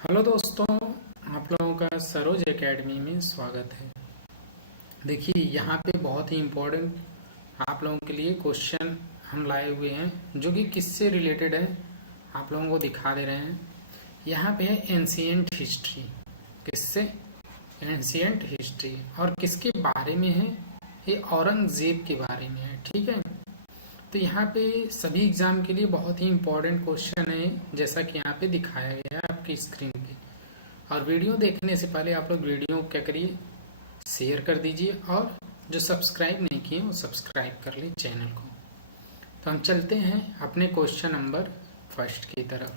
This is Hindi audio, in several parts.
हेलो दोस्तों, आप लोगों का सरोज एकेडमी में स्वागत है। देखिए यहाँ पे बहुत ही इम्पोर्टेंट आप लोगों के लिए क्वेश्चन हम लाए हुए हैं जो कि किससे रिलेटेड है आप लोगों को दिखा दे रहे हैं। यहाँ पे है एंशियंट हिस्ट्री। किससे? Ancient history. और किसके बारे में है? ये औरंगजेब के बारे में है। ठीक है, तो यहाँ पे सभी एग्जाम के लिए बहुत ही इम्पोर्टेंट क्वेश्चन है जैसा कि यहाँ पे दिखाया गया है आपकी स्क्रीन पे। और वीडियो देखने से पहले आप लोग वीडियो को क्या करिए, शेयर कर दीजिए, और जो सब्सक्राइब नहीं किए वो सब्सक्राइब कर ले चैनल को। तो हम चलते हैं अपने क्वेश्चन नंबर फर्स्ट की तरफ।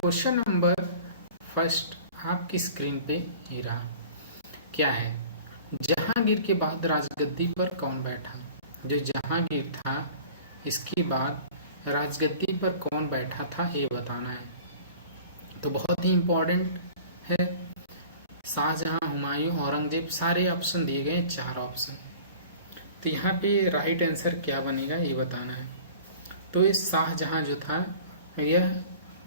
क्वेश्चन नंबर फर्स्ट आपकी स्क्रीन पे ही रहा। क्या है? जहांगीर के बाद राजगद्दी पर कौन बैठा? जो जहांगीर था इसके बाद राजगद्दी पर कौन बैठा था ये बताना है। तो बहुत ही इम्पोर्टेंट है। शाहजहां, हुमायूं, औरंगजेब, सारे ऑप्शन दिए गए हैं, 4 ऑप्शन। तो यहाँ पे राइट आंसर क्या बनेगा ये बताना है। तो ये शाहजहां जो था यह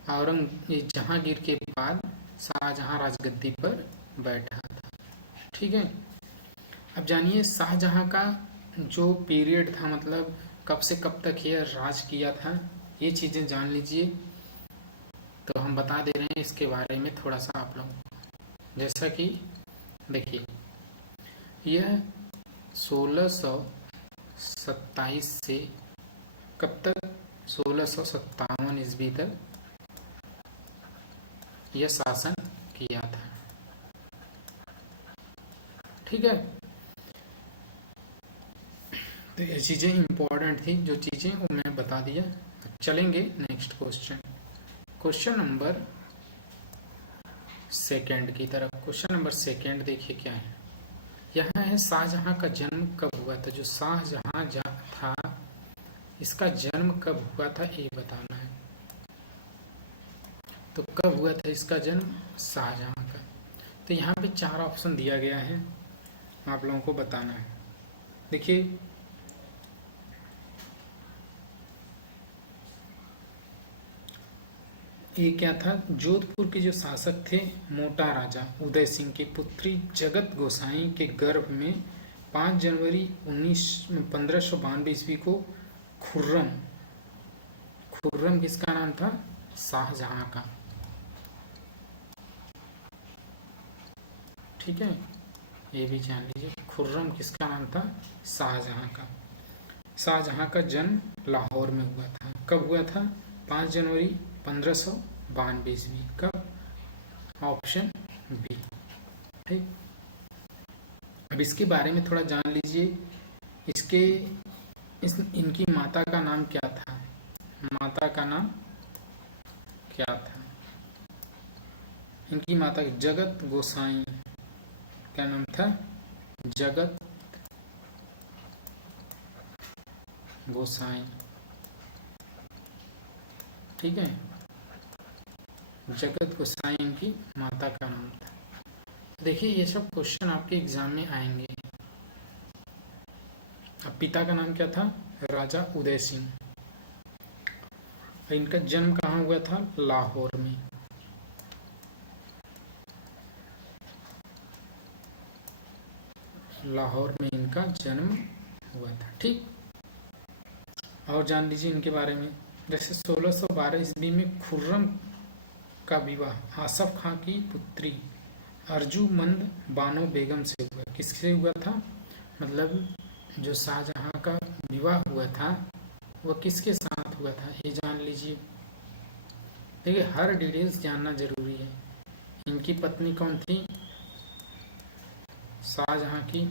जहांगीर के बाद शाहजहां राजगद्दी पर बैठा था। ठीक है, अब जानिए शाहजहां का जो पीरियड था, मतलब कब से कब तक यह राज किया था, ये चीजें जान लीजिए। तो हम बता दे रहे हैं इसके बारे में थोड़ा सा आप लोग। जैसा कि देखिए, यह 1627 से कब तक? 1657 ईस्वी तक यह शासन किया था। ठीक है, तो ये चीजें इंपॉर्टेंट थी, जो चीजें वो मैं बता दिया। चलेंगे next question, question number second की तरफ। क्वेश्चन नंबर सेकंड देखिए क्या है। यह है शाहजहां का जन्म कब हुआ था। जो शाहजहां था इसका जन्म कब हुआ था ये बताना है। तो कब हुआ था इसका जन्म शाहजहां का? तो यहाँ पे 4 ऑप्शन दिया गया है, आप लोगों को बताना है। देखिए, ये क्या था? जोधपुर के जो शासक थे मोटा राजा उदय सिंह की पुत्री जगत गोसाई के गर्भ में 5 जनवरी 1592 ईस्वी को खुर्रम, खुर्रम किसका नाम था? शाहजहां का। ठीक है, ये भी जान लीजिए, खुर्रम किसका नाम था? शाहजहां का। शाहजहां का जन्म लाहौर में हुआ था। कब हुआ था? 5 जनवरी 1592 ईस्वी। कब? Option B. ठीक, अब इसके बारे में थोड़ा जान लीजिए। इनकी माता का नाम क्या था? माता का नाम क्या था? इनकी माता जगत गोसाई, क्या नाम था? जगत गोसाई। ठीक है, जगत गोसाई इनकी माता का नाम था। देखिए ये सब क्वेश्चन आपके एग्जाम में आएंगे। अब पिता का नाम क्या था? राजा उदय सिंह। इनका जन्म कहाँ हुआ था? लाहौर में। लाहौर में इनका जन्म हुआ था। ठीक, और जान लीजिए इनके बारे में। जैसे 1612 ईस्वी में खुर्रम का विवाह आसफ खां की पुत्री अर्जुमंद बानो बेगम से हुआ। किससे हुआ था? मतलब जो शाहजहां का विवाह हुआ था वह किसके साथ हुआ था ये जान लीजिए। देखिए हर डिटेल्स जानना जरूरी है। इनकी पत्नी कौन थी? शाहजहां की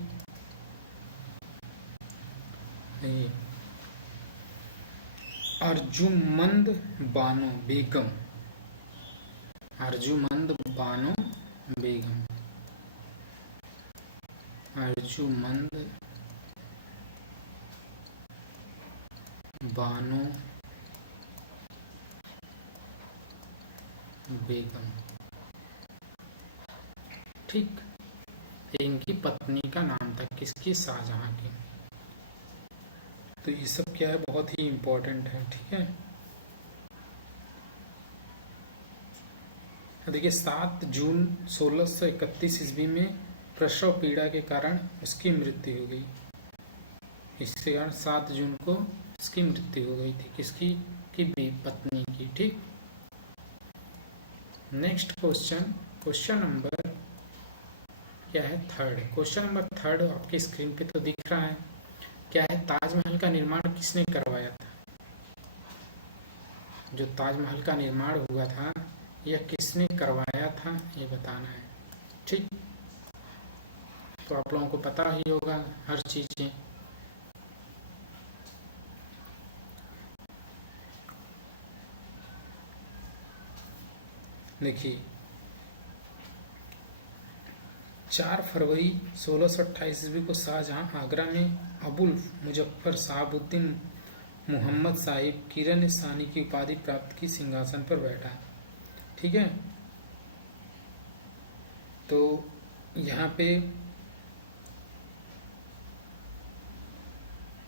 अर्जुमंद बानो बेगम। अर्जुमंद बानो बेगम। अर्जुमंद बानो बेगम। ठीक, इनकी पत्नी का नाम था किसकी? शाहजहां की। तो ये सब क्या है? बहुत ही इम्पोर्टेंट है। ठीक है, देखिए 7 जून 1631 ईस्वी में प्रसव पीड़ा के कारण उसकी मृत्यु हो गई। इसके कारण 7 जून को इसकी मृत्यु हो गई थी। किसकी? की पत्नी की। ठीक। नेक्स्ट क्वेश्चन, क्वेश्चन नंबर क्या है? थर्ड। क्वेश्चन नंबर थर्ड आपकी स्क्रीन पे तो दिख रहा है। क्या है? ताजमहल का निर्माण किसने करवाया था? जो ताजमहल का निर्माण हुआ था यह किसने करवाया था, ये बताना है। ठीक। तो आप लोगों को पता ही होगा हर चीज़। देखिए 4 फरवरी 1628 ईस्वी को शाहजहां आगरा में अबुल मुजफ्फर साहबुद्दीन मोहम्मद साहिब किरण सानी की उपाधि प्राप्त की सिंहासन पर बैठा। ठीक है। तो यहाँ पे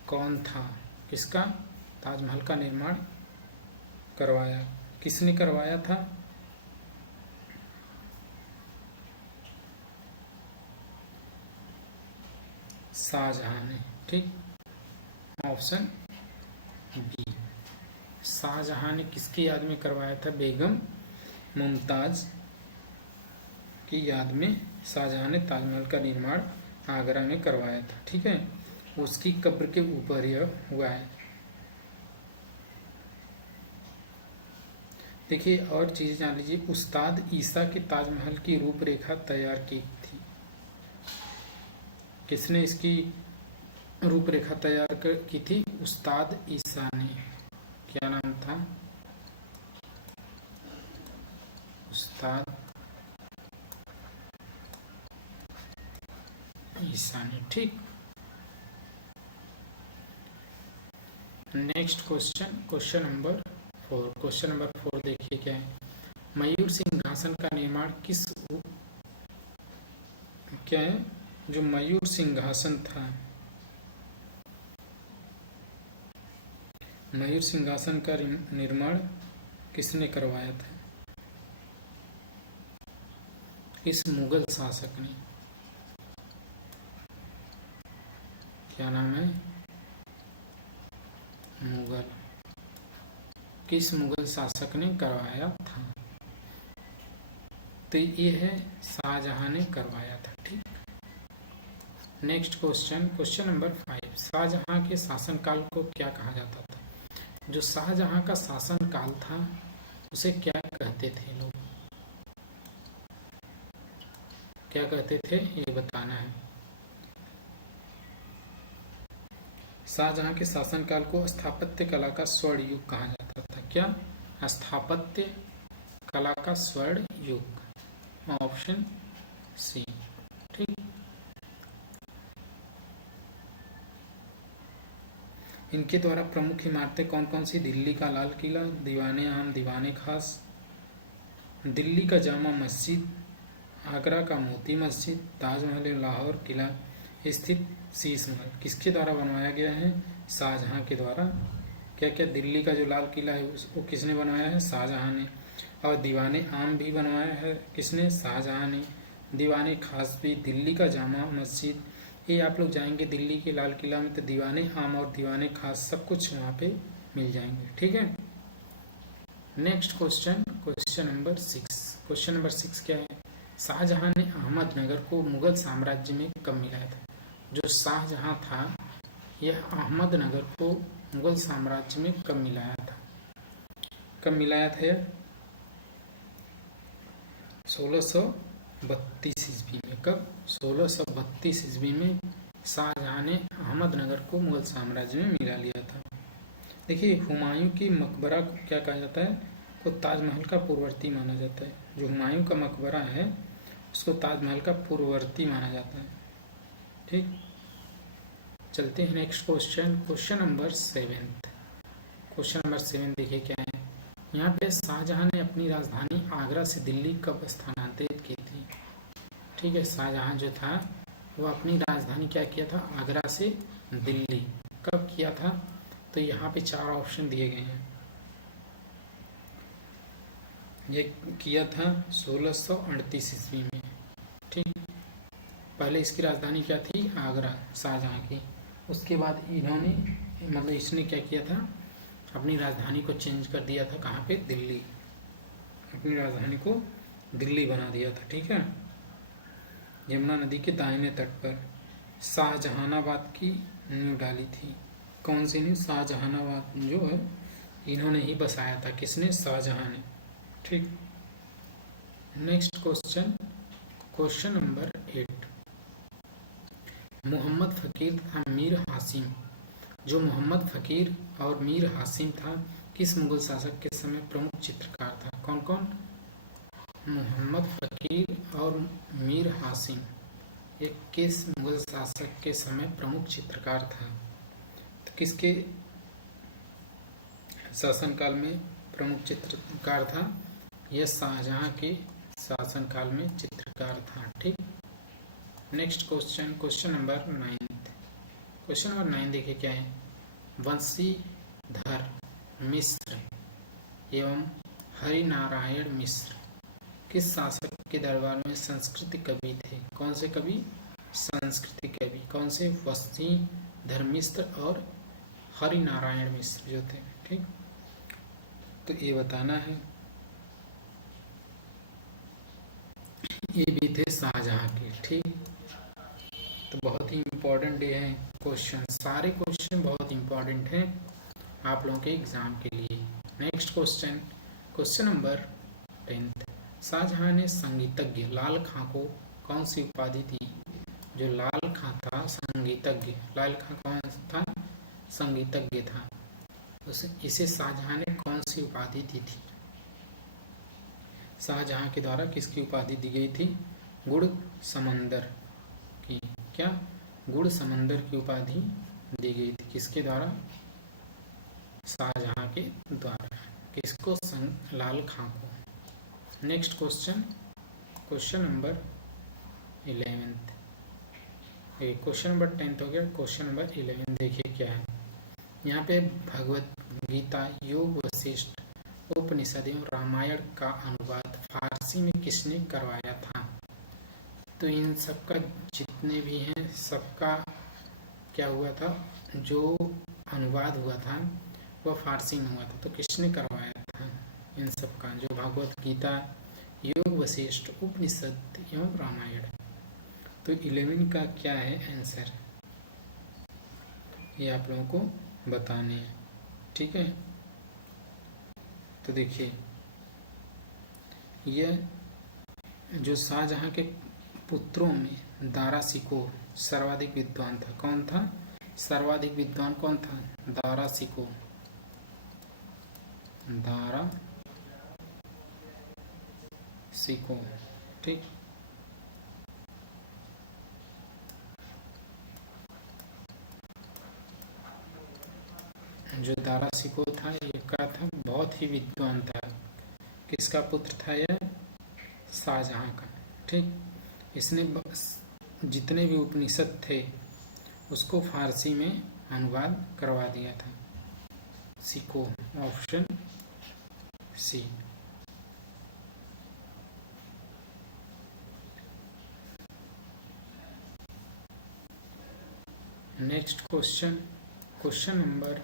कौन था? किसका ताजमहल का निर्माण करवाया? किसने करवाया था? शाहजहां ने। ठीक। ऑप्शन बी, शाहजहां ने किसकी याद में करवाया था? बेगम मुमताज की याद में शाहजहां ने ताजमहल का निर्माण आगरा में करवाया था। ठीक है। उसकी कब्र के ऊपर यह हुआ है। देखिए और चीज जान लीजिए, उस्ताद ईसा की ताजमहल की रूपरेखा तैयार की थी। किसने इसकी रूपरेखा तैयार की थी? उस्ताद ईसा ने। क्या नाम था? उस्ताद ईसा ने। ठीक। Next question, question number 4। Question number 4 देखिए क्या है? मयूर सिंहासन का निर्माण किस क्या है? जो मयूर सिंहासन था, मयूर सिंहासन का निर्माण किसने करवाया था? किस मुगल शासक ने? क्या नाम है? मुगल। किस मुगल शासक ने करवाया था? तो ये है शाहजहां ने करवाया था। ठीक। Next question, question number 5। Shah Jahan के शासनकाल को क्या कहा जाता था? जो शाहजहां का शासनकाल था उसे क्या कहते थे लोग? क्या कहते थे ये बताना है। शाहजहां के शासनकाल को स्थापत्य कला का स्वर्ण युग कहा जाता था। क्या? स्थापत्य कला का स्वर्ण युग। Option C. ठीक। इनके द्वारा प्रमुख इमारतें कौन कौन सी? दिल्ली का लाल किला, दीवाने आम, दीवाने खास, दिल्ली का जामा मस्जिद, आगरा का मोती मस्जिद, ताजमहल, लाहौर किला स्थित शीश महल। किसके द्वारा बनवाया गया है? शाहजहां के द्वारा। क्या क्या? दिल्ली का जो लाल किला है उसको किसने बनवाया है? शाहजहां ने। और दीवाने आम भी बनवाया है किसने? शाहजहां ने। दीवाने खास भी, दिल्ली का जामा मस्जिद, ये आप लोग जाएंगे दिल्ली के लाल किला में तो दीवाने आम और दीवाने खास सब कुछ वहाँ पे मिल जाएंगे। ठीक है। Next question, question number 6। Question number 6 क्या है? शाहजहां ने अहमदनगर को मुगल साम्राज्य में कब मिलाया था? जो शाहजहां था यह अहमदनगर को मुगल साम्राज्य में कब मिलाया था? कब मिलाया था? 1632 ईस्वी में। कब? 1632 ईस्वी में शाहजहां ने अहमदनगर को मुगल साम्राज्य में मिला लिया था। देखिए हुमायूं की मकबरा को क्या कहा जाता है? को ताजमहल का पूर्ववर्ती माना जाता है। जो हुमायूं का मकबरा है उसको ताजमहल का पूर्ववर्ती माना जाता है। ठीक। चलते हैं next question, question number 7। Question number 7 देखिए क्या है? यहाँ पे शाहजहां ने अपनी राजधानी आगरा से दिल्ली कब स्थानांतरित की थी? ठीक है। शाहजहां जो था वो अपनी राजधानी क्या किया था? आगरा से दिल्ली। कब किया था? तो यहाँ पे 4 ऑप्शन दिए गए हैं। ये किया था 1638 ईस्वी में। ठीक, पहले इसकी राजधानी क्या थी? आगरा, शाहजहाँ की। उसके बाद इन्होंने मतलब इसने क्या किया था? अपनी राजधानी को चेंज कर दिया था। कहाँ पे? दिल्ली। अपनी राजधानी को दिल्ली बना दिया था। ठीक है, यमुना नदी के दाहिने तट पर शाहजहानाबाद की नींव डाली थी। कौन सी नींव? शाहजहानाबाद जो है इन्होंने ही बसाया था। किसने? शाहजहां ने। ठीक, next question, question number 8। Mohammad Fakir तथा मीर हासिम, जो मोहम्मद फकीर और मीर हासिम था, किस मुगल शासक के समय प्रमुख चित्रकार था? कौन कौन? मोहम्मद फकीर और मीर हासिम, ये किस मुगल शासक के समय प्रमुख चित्रकार था? तो किसके शासनकाल में प्रमुख चित्रकार था? यह शाहजहां के शासनकाल में चित्रकार था। ठीक, next question, question number 9। Question number 9 देखिए क्या है। वंशीधर मिश्र एवं हरिनारायण मिश्र किस शासक के दरबार में संस्कृत कवि थे? कौन से कवि? संस्कृत कवि। कौन से? वंशीधर मिश्र और हरिनारायण मिश्र जो थे। ठीक, तो ये बताना है। ये भी थे शाहजहां के। ठीक, तो बहुत ही इम्पोर्टेंट ये है क्वेश्चन, सारे क्वेश्चन बहुत इम्पोर्टेंट हैं आप लोगों के एग्जाम के लिए। Next question, question number 10। Shah Jahan ने संगीतज्ञ लाल खां को कौन सी उपाधि दी? जो लाल खां था संगीतज्ञ, लाल खां कौन था? संगीतज्ञ था। इसे शाहजहां ने कौन सी उपाधि दी थी? शाहजहां के द्वारा किसकी उपाधि दी गई थी? गुड़ समंदर की। क्या? गुड़ समंदर की उपाधि दी गई थी। किसके द्वारा? शाहजहां के द्वारा। किसको? लाल खां को। Next question, question number 11। Question number 10 हो गया। क्वेश्चन नंबर 11 देखिए क्या है। यहाँ पे भगवत गीता, योग वशिष्ठ, उपनिषद एवं रामायण का अनुवाद फारसी में किसने करवाया था? तो इन सबका जितने भी हैं सबका क्या हुआ था? जो अनुवाद हुआ था वह फारसी में हुआ था। तो किसने करवाया था इन सबका? जो भगवत गीता, योग वशिष्ठ, उपनिषद एवं रामायण। तो 11 का क्या है आंसर, ये आप लोगों को बताने हैं। ठीक है, तो देखिए यह जो शाहजहां के पुत्रों में दारा शिकोह सर्वाधिक विद्वान था। कौन था? सर्वाधिक विद्वान कौन था? दारा शिकोह। दारा शिकोह। ठीक, जो दारा शिकोह था ये क्या था? बहुत ही विद्वान था। किसका पुत्र था यह? शाहजहां का। ठीक, इसने जितने भी उपनिषद थे उसको फारसी में अनुवाद करवा दिया था। Shikoh, option C. Next question, question number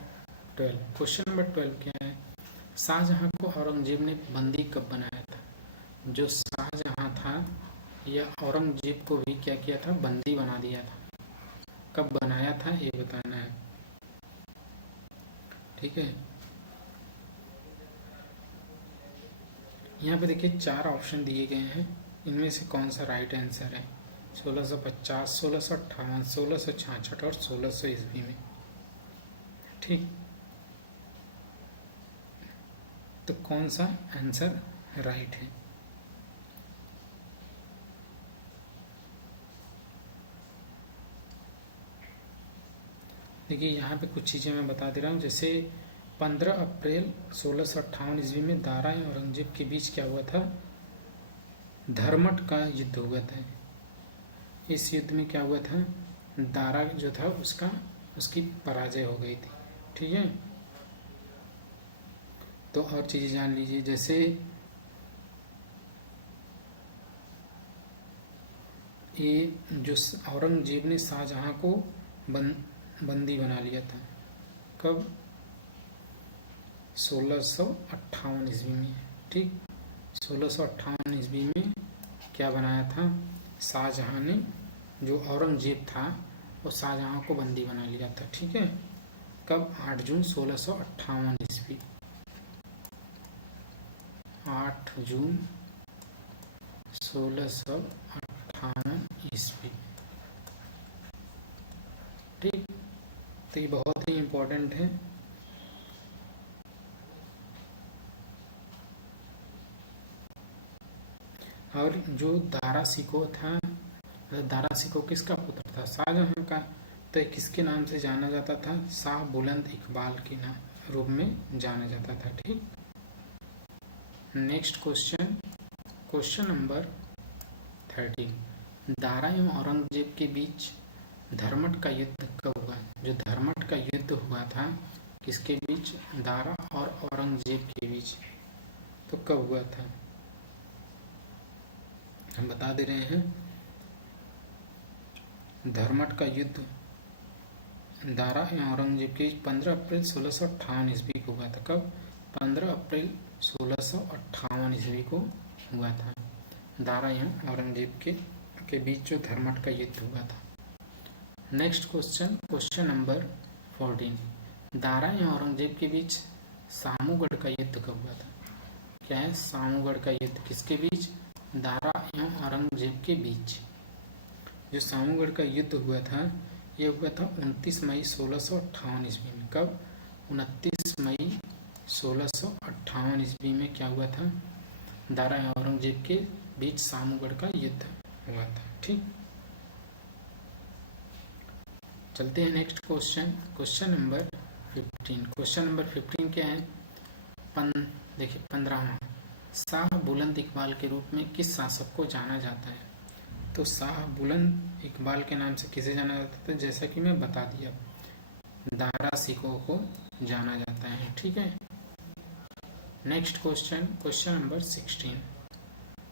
12। Question number 12 क्या है? शाहजहां को औरंगजेब ने बंदी कब बनाया था? जो शाहजहां था यह औरंगजेब को भी क्या किया था? बंदी बना दिया था। कब बनाया था ये बताना है। ठीक है, यहाँ पे देखिए 4 ऑप्शन दिए गए हैं, इनमें से कौन सा राइट आंसर है? 1650, 1658, 1666 और 1600 ईस्वी में। ठीक, तो कौन सा आंसर राइट है? देखिए यहाँ पे कुछ चीज़ें मैं बता दे रहा हूँ। जैसे 15 अप्रैल 1658 ईस्वी में दारा और औरंगजेब के बीच क्या हुआ था? धर्मट का युद्ध हुआ था। इस युद्ध में क्या हुआ था? दारा जो था उसकी पराजय हो गई थी। ठीक है, तो और चीज़ें जान लीजिए। जैसे ये जो औरंगजेब ने शाहजहां को बंदी बना लिया था, कब? 1658 ईस्वी में। ठीक, 1658 ईस्वी में क्या बनाया था? शाहजहां ने, जो औरंगजेब था वो शाहजहां को बंदी बना लिया था। ठीक है, कब? 8 जून 1658 ईस्वी। 8 जून 1658 ईस्वी। ठीक, तो ये बहुत ही इम्पोर्टेंट है। और जो दारा शिकोह था, दारा शिकोह किसका पुत्र था? शाहजहां का। तो ये किसके नाम से जाना जाता था? शाह बुलंद इकबाल के नाम रूप में जाना जाता था। ठीक, next question, question number 13। Dara एवं औरंगजेब के बीच धर्मट का युद्ध कब हुआ? जो धर्मट का युद्ध हुआ था किसके बीच? दारा और औरंगजेब के बीच। तो कब हुआ था? हम बता दे रहे हैं, धर्मट का युद्ध दारा एवं औरंगजेब के 15 अप्रैल 1658 ईस्वी को हुआ था। कब? 15 अप्रैल 1658 ईस्वी को हुआ था। दारा एवं औरंगजेब के बीच जो धर्मट का युद्ध हुआ था। Next question, question number 14। Dara एवं औरंगजेब के बीच सामूगढ़ का युद्ध कब हुआ था? क्या है? सामूगढ़ का युद्ध किसके बीच? दारा एवं औरंगजेब के बीच। जो सामूगढ़ का युद्ध हुआ था ये हुआ था 29 मई 1658 ईस्वी में। कब? 29 मई 1658 ईस्वी में क्या हुआ था? दारा एवं औरंगजेब के बीच सामूगढ़ का युद्ध हुआ था। ठीक, चलते हैं next question, question number 15। Question number 15 क्या है? देखिए 15वां, शाह बुलंद इकबाल के रूप में किस शासक को जाना जाता है? तो शाह बुलंद इकबाल के नाम से किसे जाना जाता था? जैसा कि मैं बता दिया, दारा शिकोह को जाना जाता है। ठीक है, next question, question number 16।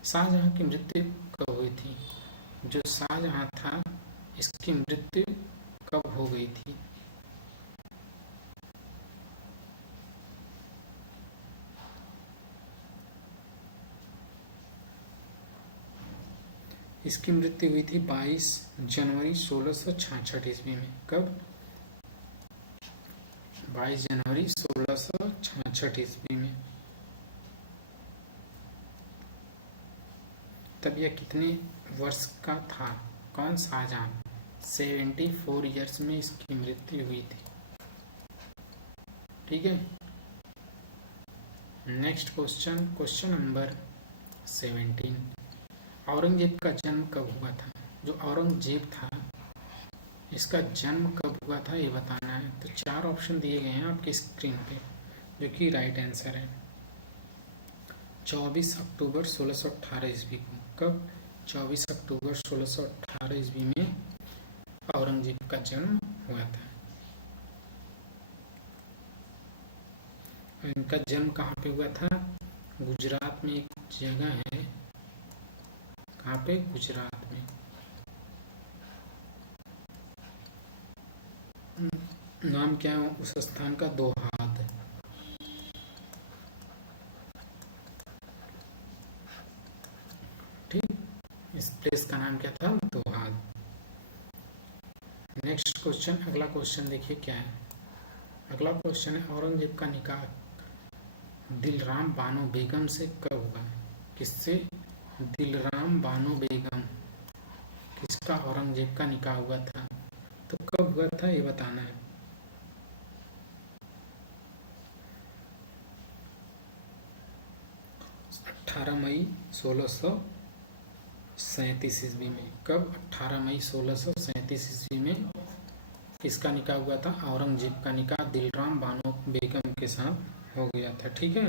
Shah Jahan की मृत्यु कब हुई थी? जो शाहजहां था इसकी मृत्यु कब हो गई थी? इसकी मृत्यु हुई थी 22 जनवरी 1666 ईस्वी में। कब? 22 जनवरी 1666 ईस्वी में। तब यह कितने वर्ष का था? कौन? शाहजहां। 74 ईयर्स में इसकी मृत्यु हुई थी। ठीक है, next question, question number 17। Aurangzeb का जन्म कब हुआ था? जो औरंगजेब था इसका जन्म कब हुआ था ये बताना है। तो 4 ऑप्शन दिए गए हैं आपकी स्क्रीन पे, जो कि राइट आंसर है। 24 अक्टूबर 1618 ईस्वी को। कब? 24 अक्टूबर 1618 ईस्वी में औरंगजेब का जन्म हुआ था। इनका जन्म कहाँ पे हुआ था? गुजरात में एक जगह है। कहाँ पे? गुजरात में। नाम क्या है उस स्थान का? दोहाद। ठीक, इस प्लेस का नाम क्या था? दोहाद। नेक्स्ट क्वेश्चन, अगला क्वेश्चन देखिए क्या है। अगला क्वेश्चन है, औरंगजेब का निकाह दिलराम बानो बेगम से कब हुआ? किससे? दिलराम बानो बेगम। किसका? औरंगजेब का निकाह हुआ था। तो कब हुआ था ये बताना है। अठारह मई 1637 ईस्वी में। कब? 18 मई 1637 ईस्वी में किसका निकाह हुआ था? औरंगजेब का निकाह दिलराम बानो बेगम के साथ हो गया था। ठीक है,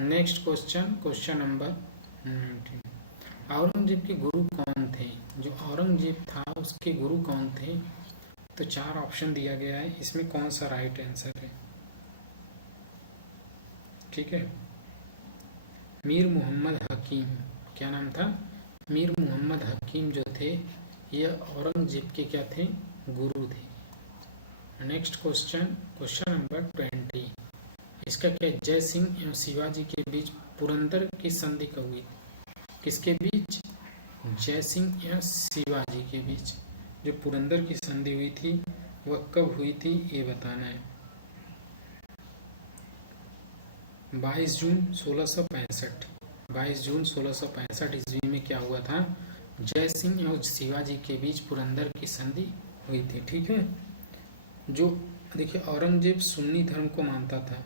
next question, question number 19। Aurangzeb के गुरु कौन थे? जो औरंगजेब था उसके गुरु कौन थे? तो 4 ऑप्शन दिया गया है, इसमें कौन सा राइट आंसर है? ठीक है, मीर मोहम्मद हकीम, क्या नाम था? मीर मोहम्मद हकीम जो थे ये औरंगजेब के क्या थे? गुरु थे। नेक्स्ट क्वेश्चन, क्वेश्चन नंबर 20, इसका क्या? जय सिंह एवं शिवाजी के बीच पुरंदर की संधि कब हुई? किसके बीच? जय सिंह या शिवाजी के बीच जो पुरंदर की संधि हुई थी वह कब हुई थी ये बताना है। 22 जून 1665, 22 जून 1665 ईस्वी में क्या हुआ था? जय सिंह और शिवाजी के बीच पुरंदर की संधि हुई थी। ठीक है। जो देखिए औरंगजेब सुन्नी धर्म को मानता था,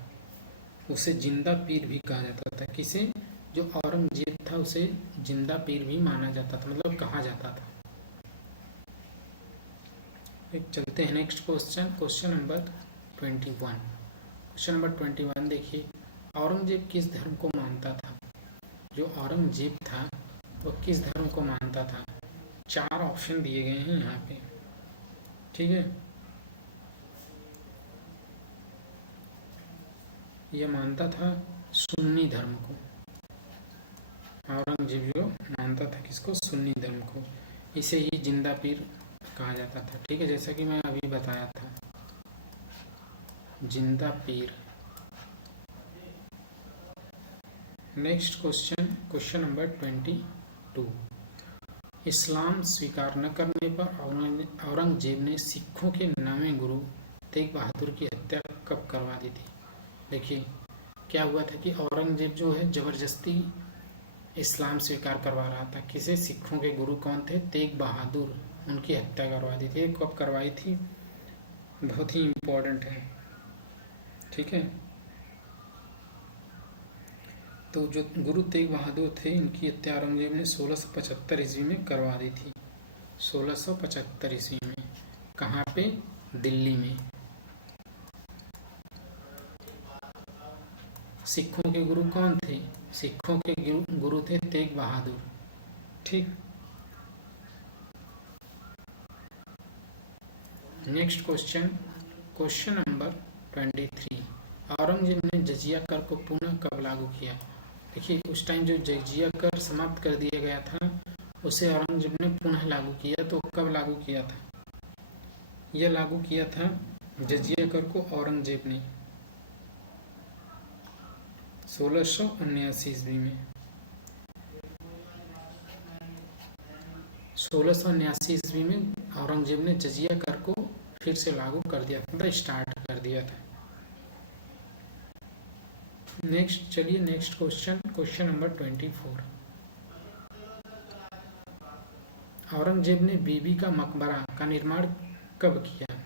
उसे जिंदा पीर भी कहा जाता था। किसे? जो औरंगजेब था उसे जिंदा पीर भी माना जाता था, मतलब कहा जाता था। एक चलते हैं next question, question number 21। Question number 21 देखिए, औरंगजेब किस धर्म को मानता था? जो औरंगजेब था वह किस धर्म को मानता था? 4 ऑप्शन दिए गए हैं यहाँ पे। ठीक है। यह मानता था सुन्नी धर्म को। औरंगजेब जो मानता था किसको? सुन्नी धर्म को। इसे ही जिंदा पीर कहा जाता था। ठीक है, जैसा कि मैं अभी बताया था, जिंदा पीर। नेक्स्ट क्वेश्चन, क्वेश्चन नंबर 22, इस्लाम स्वीकार न करने पर औरंगजेब ने सिखों के 9वें गुरु तेग बहादुर की हत्या कब करवा दी थी? देखिए क्या हुआ था कि औरंगजेब जो है जबरदस्ती इस्लाम स्वीकार करवा रहा था। किसे? सिखों के गुरु कौन थे? तेग बहादुर, उनकी हत्या करवा दी थी। कब करवाई थी? बहुत ही इम्पोर्टेंट है। ठीक है। तो जो गुरु तेग बहादुर थे इनकी हत्या औरंगजेब ने 1675 ईस्वी में करवा दी थी। 1675 ईस्वी में। कहाँ पे? दिल्ली में। सिखों के गुरु कौन थे? सिखों के गुरु थे तेग बहादुर। ठीक। Next question, question number 23, Aurangzeb ने जजिया कर को पुनः कब लागू किया? देखिए उस टाइम जो जजिया कर समाप्त कर दिया गया था उसे औरंगजेब ने पुनः लागू किया। तो कब लागू किया था? यह लागू किया था जजिया कर को औरंगजेब ने 1679 ईस्वी में। 1679 ईस्वी में औरंगजेब ने जजिया कर को फिर से लागू कर दिया था, मतलब स्टार्ट कर दिया था। नेक्स्ट चलिए, next question, question number 24, Aurangzeb ने बीबी का मकबरा का निर्माण कब किया?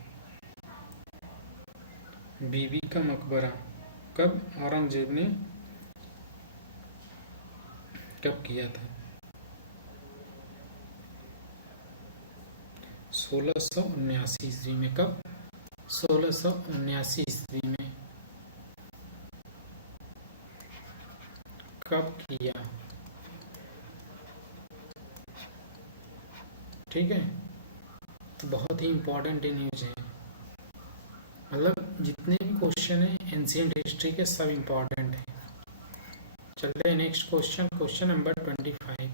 बीबी का मकबरा कब औरंगजेब ने कब किया था? 1679 ईस्वी में। कब? 1679 ईस्वी में कब किया? ठीक है। तो बहुत ही इम्पोर्टेंट न्यूज है, मतलब जितने भी क्वेश्चन है एंशिएंट हिस्ट्री के सब इम्पोर्टेंट है। चलते हैं नेक्स्ट क्वेश्चन, क्वेश्चन नंबर 25।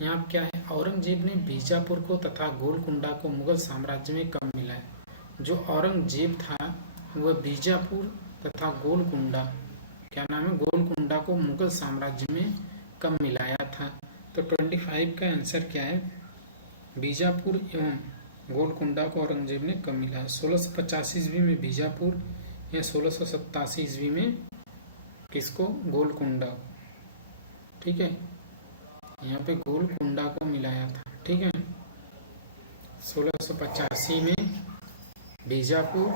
यहाँ क्या है? औरंगजेब ने बीजापुर को तथा गोलकुंडा को मुगल साम्राज्य में कब मिलाया? जो औरंगजेब था वह बीजापुर तथा गोलकुंडा, क्या नाम है, गोलकुंडा को मुगल साम्राज्य में कब मिलाया था? तो 25 का आंसर क्या है? बीजापुर एवं गोलकुंडा को औरंगजेब ने कब मिलाया? 1685 ईस्वी में बीजापुर या 1687 ईस्वी में किसको? गोलकुंडा। ठीक है, यहाँ पे गोलकुंडा को मिलाया था। ठीक है, 1685 में बीजापुर,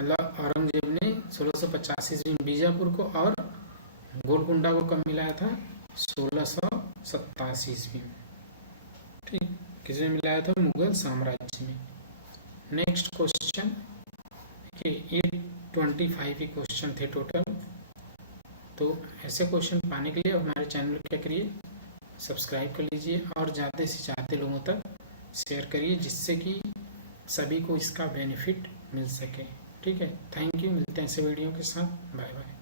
मतलब औरंगजेब ने 1685 ईस्वी में बीजापुर को और गोलकुंडा को कब मिलाया था? 1687 ईस्वी में। ठीक, किसमें मिलाया था? मुगल साम्राज्य में। नेक्स्ट क्वेश्चन, देखिए ये 25 ही क्वेश्चन थे टोटल। तो ऐसे क्वेश्चन पाने के लिए हमारे चैनल को क्या करिए? सब्सक्राइब कर लीजिए और ज़्यादा से ज़्यादा लोगों तक शेयर करिए, जिससे कि सभी को इसका बेनिफिट मिल सके। ठीक है, थैंक यू। मिलते हैं ऐसे वीडियो के साथ। Bye bye.